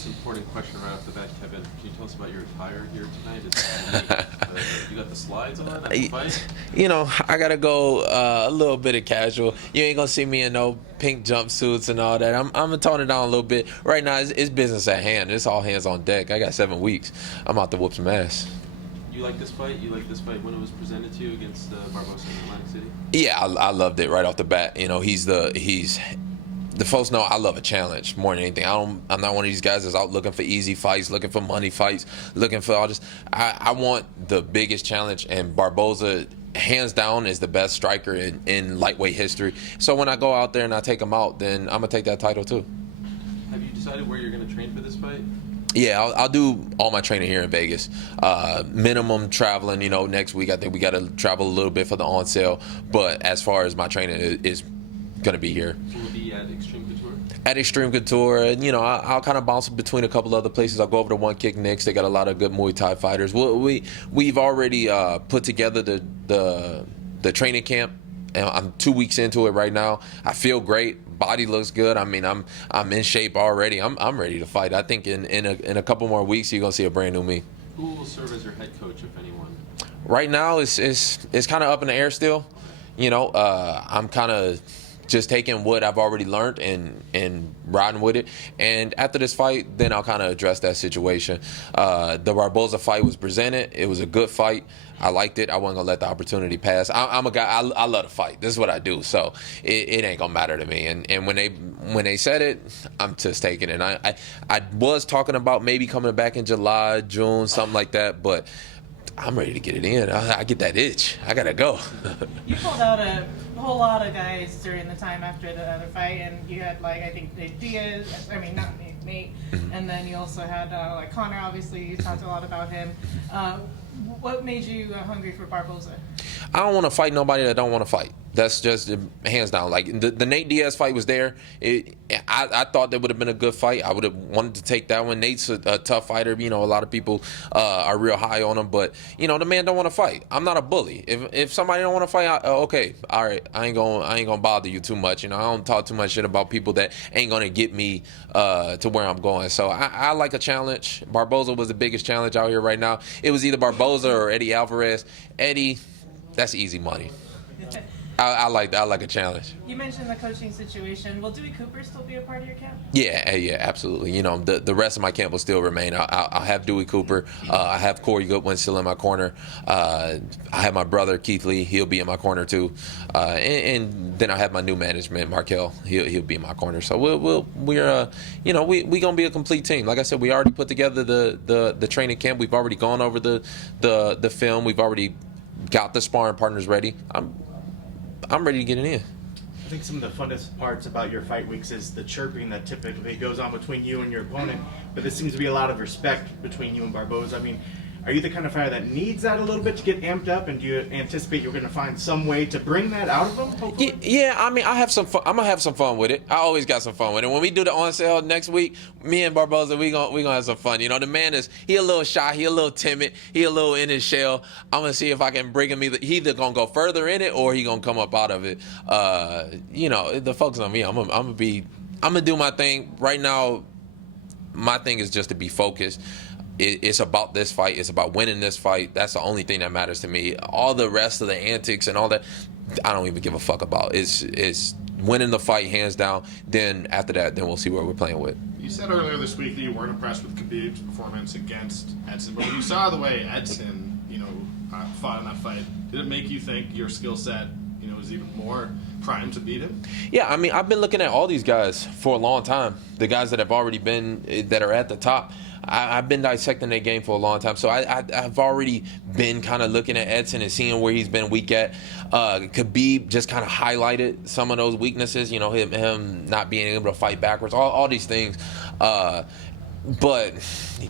most important question right off the bat, Kevin. Can you tell us about your attire here tonight? You got the slides on at the fight? I gotta go a little bit of casual. You ain't gonna see me in no pink jumpsuits and all that. I'm gonna tone it down a little bit. Right now, it's business at hand. It's all hands on deck. I got 7 weeks. I'm out to whoop some ass. You like this fight? You like this fight when it was presented to you against Barbosa in Atlantic City? Yeah, I loved it right off the bat. He's the folks know I love a challenge more than anything. I'm not one of these guys that's out looking for easy fights, looking for money fights, looking for all this. I want the biggest challenge, and Barbosa, hands down, is the best striker in lightweight history. So when I go out there and I take him out, then I'm gonna take that title too. Have you decided where you're gonna train for this fight? Yeah, I'll do all my training here in Vegas. Minimum traveling, next week I think we got to travel a little bit for the on sale. But as far as my training is going to be here. So we'll be at Extreme Couture? At Extreme Couture, and I'll kind of bounce between a couple other places. I'll go over to One Kick Nicks. They got a lot of good Muay Thai fighters. We've already put together the training camp. And I'm 2 weeks into it right now. I feel great. Body looks good. I mean, I'm in shape already. I'm ready to fight. I think in a couple more weeks you're gonna see a brand new me. Who will serve as your head coach, if anyone? Right now it's kind of up in the air still. I'm kind of just taking what I've already learned and riding with it. And after this fight, then I'll kind of address that situation. The Barbosa fight was presented. It was a good fight. I liked it. I wasn't gonna let the opportunity pass. I'm a guy. I love to fight. This is what I do. So it ain't gonna matter to me. And when they said it, I'm just taking it. And I was talking about maybe coming back in July, June, something like that. But I'm ready to get it in. I get that itch. I gotta go. You pulled out a whole lot of guys during the time after the other fight, and you had I think Nate Diaz. I mean, not Nate. And then you also had Connor. Obviously, you talked a lot about him. What made you hungry for Barbosa? I don't want to fight nobody that don't want to fight. That's just hands down. Like the Nate Diaz fight was there. I thought that would have been a good fight. I would have wanted to take that one. Nate's a tough fighter. A lot of people are real high on him, but the man don't want to fight. I'm not a bully. If somebody don't want to fight, okay, all right. I ain't gonna bother you too much. I don't talk too much shit about people that ain't gonna get me to where I'm going. So I like a challenge. Barbosa was the biggest challenge out here right now. It was either Barbosa or Eddie Alvarez. Eddie, that's easy money. I like a challenge. You mentioned the coaching situation. Will Dewey Cooper still be a part of your camp? Yeah, absolutely. The rest of my camp will still remain. I'll have Dewey Cooper. I have Corey Goodwin still in my corner. I have my brother Keith Lee. He'll be in my corner too. And then I have my new management, Markel. He'll be in my corner. So we're gonna be a complete team. Like I said, we already put together the training camp. We've already gone over the film. We've already got the sparring partners ready. I'm ready to get it in. I think some of the funnest parts about your fight weeks is the chirping that typically goes on between you and your opponent, but there seems to be a lot of respect between you and Barbosa. I mean, are you the kind of fighter that needs that a little bit to get amped up, and do you anticipate you're going to find some way to bring that out of him, hopefully? Yeah, I mean, I have some fun. I'm going to have some fun with it. I always got some fun with it. When we do the on sale next week, me and Barbosa, we gonna have some fun. The man he a little shy, he a little timid, he a little in his shell. I'm going to see if I can bring him he either going to go further in it or he going to come up out of it. The focus on me, I'm going to do my thing. Right now, my thing is just to be focused. It's about this fight. It's about winning this fight. That's the only thing that matters to me. All the rest of the antics and all that, I don't even give a fuck about. It's winning the fight, hands down. Then after that, then we'll see what we're playing with. You said earlier this week that you weren't impressed with Khabib's performance against Edson, but when you saw the way Edson, fought in that fight, did it make you think your skill set, was even more primed to beat him? Yeah, I mean, I've been looking at all these guys for a long time. The guys that have already been, that are at the top. I've been dissecting that game for a long time, so I've already been kind of looking at Edson and seeing where he's been weak at. Khabib just kind of highlighted some of those weaknesses, him not being able to fight backwards, all these things. But,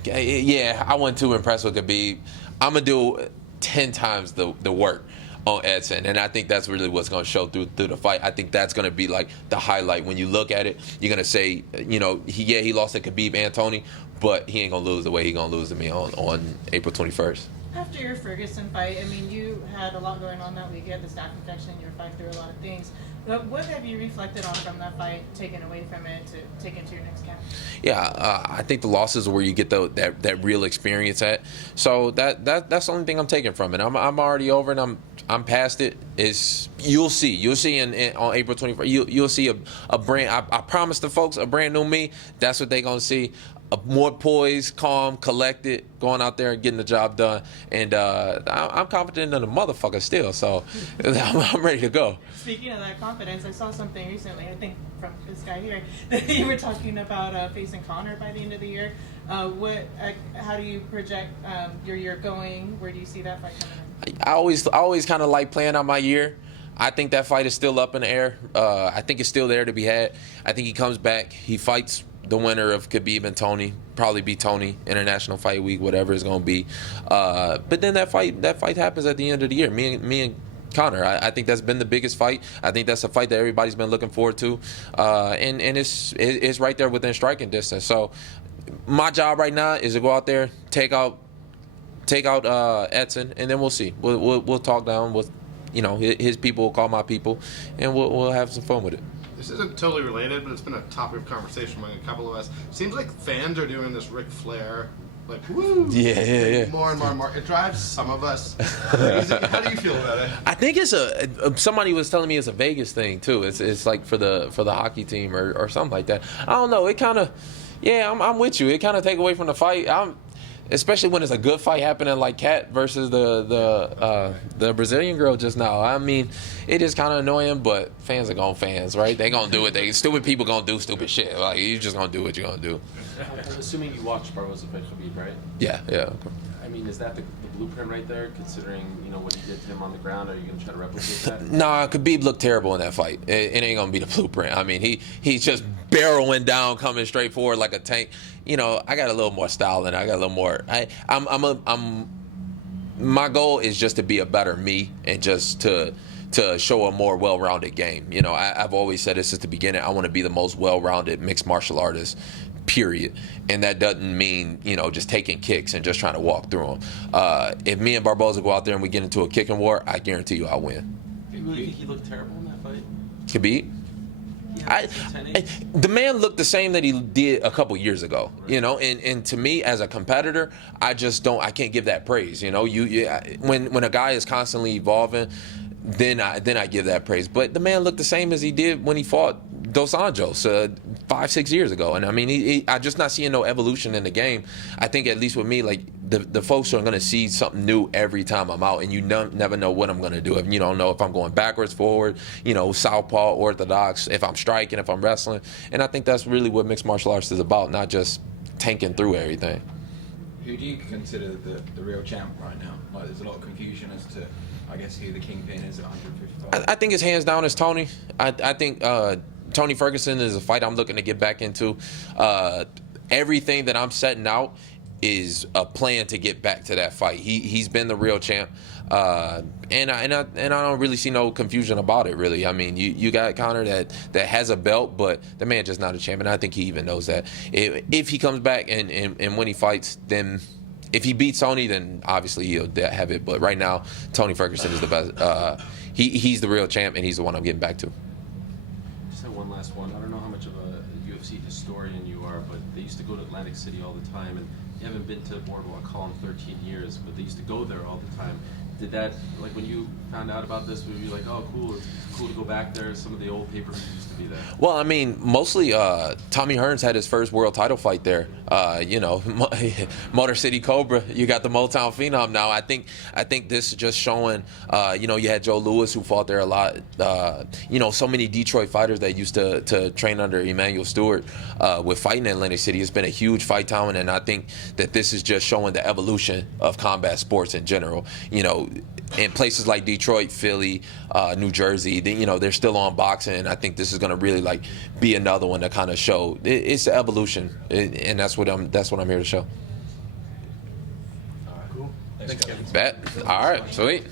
yeah, I wasn't too impressed with Khabib. I'm going to do 10 times the work on Edson, and I think that's really what's going to show through the fight. I think that's going to be like the highlight. When you look at it, you're going to say, he lost to Khabib and Tony, but he ain't going to lose the way he going to lose to me on April 21st. After your Ferguson fight, I mean, you had a lot going on that week. You had the staph infection, you were fighting through a lot of things. What have you reflected on from that fight, taken away from it to take into your next camp? Yeah, I think the losses are where you get that real experience at. So that's the only thing I'm taking from it. I'm already over and I'm past it. You'll see on April 24th. You'll see a brand. I promise the folks a brand new me. That's what they gonna see. More poised, calm, collected, going out there and getting the job done. And I'm confident in the motherfucker still. So I'm ready to go. Speaking of that confidence, I saw something recently, I think from this guy here, that you were talking about facing Connor by the end of the year. How do you project your year going? Where do you see that fight coming in? I always kind of like playing out my year. I think that fight is still up in the air. I think it's still there to be had. I think he comes back. He fights the winner of Khabib and Tony, probably be Tony, International Fight Week, whatever it's going to be. But then that fight happens at the end of the year. Me and Connor. I think that's been the biggest fight. I think that's a fight that everybody's been looking forward to, and it's right there within striking distance. So my job right now is to go out there, take out Edson, and then we'll see. We'll talk down with, his people will call my people, and we'll have some fun with it. This isn't totally related, but it's been a topic of conversation among a couple of us. Seems like fans are doing this Ric Flair, like, woo! Yeah. More and more. It drives some of us crazy. How do you feel about it? I think it's somebody was telling me it's a Vegas thing too. It's like for the hockey team or something like that. I don't know. It kind of, I'm with you. It kind of take away from the fight. Especially when it's a good fight happening like Kat versus the Brazilian girl just now. I mean, it is kind of annoying, but fans are gonna fans, right? They gonna do it. Stupid people gonna do stupid shit. Like, you just gonna do what you're gonna do. I'm assuming you watched Barboza fight Khabib, right? Yeah. I mean, is that the blueprint right there, considering, what he did to him on the ground? Are you going to try to replicate that? Nah, Khabib looked terrible in that fight. It ain't going to be the blueprint. I mean, he's just barreling down, coming straight forward like a tank. I got a little more style and I got a little more. My goal is just to be a better me and just to show a more well-rounded game. I've always said this since the beginning. I want to be the most well-rounded mixed martial artist, period. And that doesn't mean, just taking kicks and just trying to walk through them. If me and Barboza go out there and we get into a kicking war, I guarantee you I'll win. Do you really think he looked terrible in that fight? Khabib? The man looked the same that he did a couple years ago, right. And to me as a competitor, I can't give that praise. When a guy is constantly evolving, then I give that praise. But the man looked the same as he did when he fought Dos Anjos 5-6 years ago. And I mean, I'm just not seeing no evolution in the game. I think at least with me, like the folks are going to see something new every time I'm out, and you never know what I'm going to do. If you don't know if I'm going backwards, forward, southpaw, orthodox, if I'm striking, if I'm wrestling. And I think that's really what mixed martial arts is about, not just tanking through everything. Who do you consider the real champ right now? Like, there's a lot of confusion as to, I guess, who the kingpin is at 155. I think it's hands down is Tony. I think Tony Ferguson is a fight I'm looking to get back into. Everything that I'm setting out is a plan to get back to that fight. He's been the real champ, and I don't really see no confusion about it, really. I mean, you got Connor that has a belt, but the man just not a champion. I think he even knows that. If he comes back and when he fights, then if he beats Tony, then obviously he'll have it. But right now, Tony Ferguson is the best. He's the real champ, and he's the one I'm getting back to. Just have one last one. I don't know how much of a UFC historian you are, but they used to go to Atlantic City all the time, and you haven't been to Boardwalk Hall in 13 years, but they used to go there all the time. Did that, like, when you found out about this, were you like, oh, cool, it's cool to go back there? Some of the old pay-per-views used to be there. Well, I mean, mostly Tommy Hearns had his first world title fight there. Motor City Cobra, you got the Motown Phenom now. I think this is just showing, you had Joe Louis who fought there a lot. So many Detroit fighters that used to train under Emmanuel Stewart with fighting in Atlantic City. It's been a huge fight town, and I think that this is just showing the evolution of combat sports in general. In places like Detroit, Philly, New Jersey, they're still on boxing, and I think this is going to really be another one to kind of show it's the evolution, and that's what I'm here to show. All right, cool. Thanks, guys. Bet. All right, sweet.